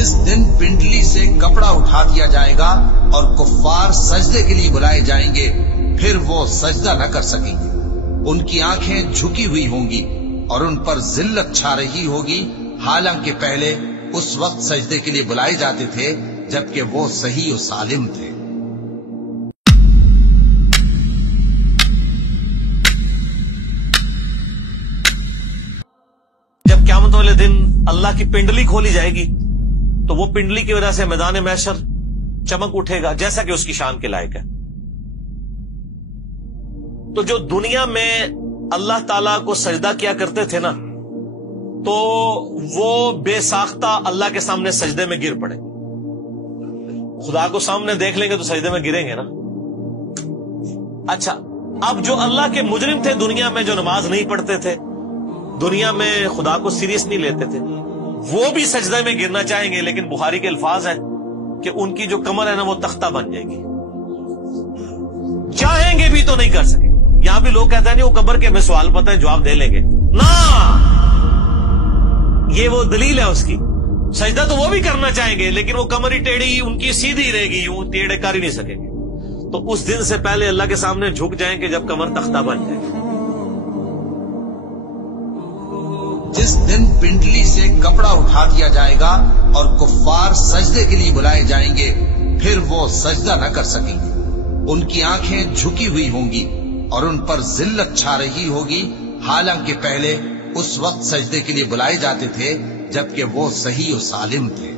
जिस दिन पिंडली से कपड़ा उठा दिया जाएगा और कुफ्फार सजदे के लिए बुलाए जाएंगे, फिर वो सजदा न कर सकेंगे। उनकी आंखें झुकी हुई होंगी और उन पर जिल्लत छा रही होगी, हालांकि पहले उस वक्त सजदे के लिए बुलाए जाते थे जबकि वो सही और सालिम थे। जब क़यामत वाले दिन अल्लाह की पिंडली खोली जाएगी तो वो पिंडली की वजह से मैदान महशर चमक उठेगा जैसा कि उसकी शान के लायक है। तो जो दुनिया में अल्लाह ताला को सजदा किया करते थे ना, तो वो बेसाख्ता अल्लाह के सामने सजदे में गिर पड़े। खुदा को सामने देख लेंगे तो सजदे में गिरेंगे ना। अच्छा, अब जो अल्लाह के मुजरिम थे दुनिया में, जो नमाज नहीं पढ़ते थे, दुनिया में खुदा को सीरियस नहीं लेते थे, वो भी सजदे में गिरना चाहेंगे, लेकिन बुखारी के अल्फाज है कि उनकी जो कमर है ना वो तख्ता बन जाएगी। चाहेंगे भी तो नहीं कर सकेंगे। यहां भी लोग कहते हैं नहीं वो कब्र के हमें सवाल पता है जवाब दे लेंगे ना, ये वो दलील है उसकी। सजदा तो वो भी करना चाहेंगे लेकिन वो कमर ही टेढ़ी उनकी सीधी रहेगी, यूं टेढ़े कर ही नहीं सकेंगे। तो उस दिन से पहले अल्लाह के सामने झुक जाएंगे जब कमर तख्ता बन जाए। जिस दिन पिंडली से कपड़ा उठा दिया जाएगा और कुफ्फार सजदे के लिए बुलाए जाएंगे, फिर वो सजदा न कर सकेंगे। उनकी आंखें झुकी हुई होंगी और उन पर जिल्लत छा रही होगी, हालांकि पहले उस वक्त सजदे के लिए बुलाए जाते थे जबकि वो सही और सालिम थे।